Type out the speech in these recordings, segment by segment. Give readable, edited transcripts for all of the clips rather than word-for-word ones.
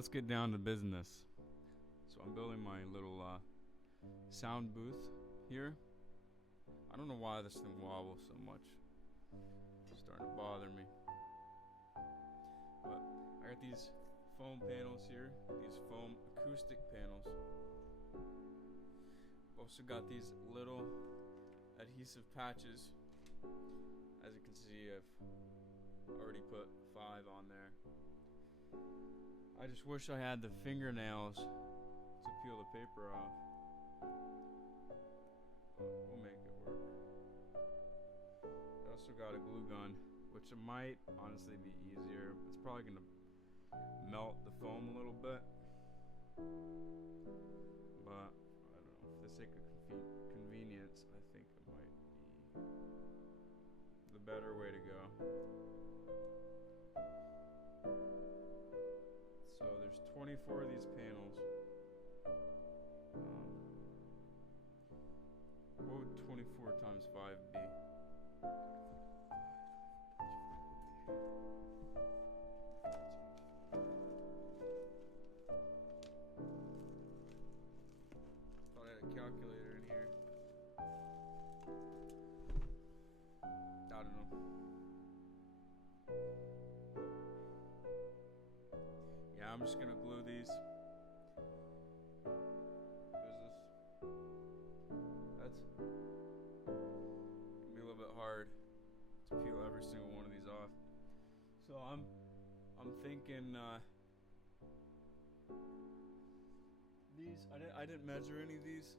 let's get down to business. So I'm building my little sound booth here. I don't know why this thing wobbles so much. It's starting to bother me. But I got these foam panels here, these foam acoustic panels. I've also got these little adhesive patches. As you can see, I've already put 5 on there. I just wish I had the fingernails to peel the paper off. But we'll make it work. I also got a glue gun, which might honestly be easier. It's probably gonna melt the foam a little bit, but I don't know. For the sake of convenience, I think it might be the better way to go. So there's 24 of these panels. What would 24 times 5 be? Thought I had a calculator in here. I don't know. Yeah, I'm just gonna glue these. That's gonna be a little bit hard to peel every single one of these off. So I'm thinking these. I didn't measure any of these,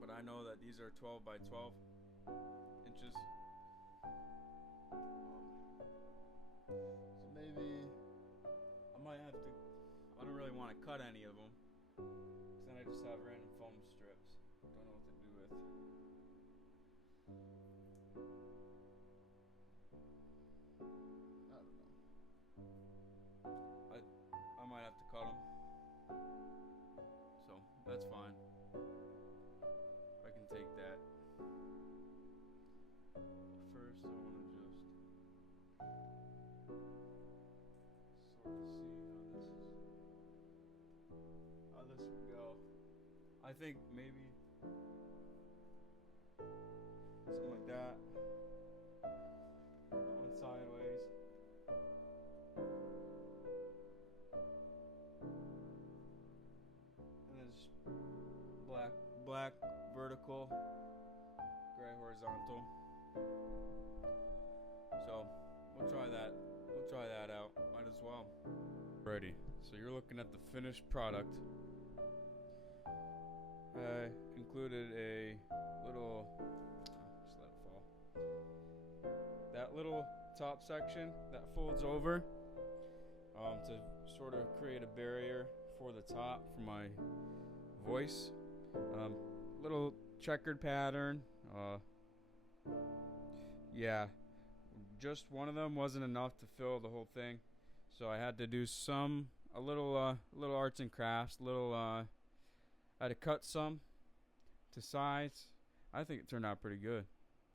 but I know that these are 12 by 12 inches. So maybe I might have to. I don't really want to cut any of them, because then I just have random foam strips. Don't know what to do with. I don't know. I might have to cut them. So that's fine. I can take that. But first, I want to just sort of see how this would go. I think maybe something like that. That one sideways. And then just black vertical, gray horizontal. So we'll try that. We'll try that out. Might as well. Ready. So you're looking at the finished product. I included a little. Just let it fall. That little top section that folds over to sort of create a barrier for the top for my voice. Little checkered pattern. Yeah, just one of them wasn't enough to fill the whole thing, so I had to do a little arts and crafts. I had to cut some to size. I think it turned out pretty good.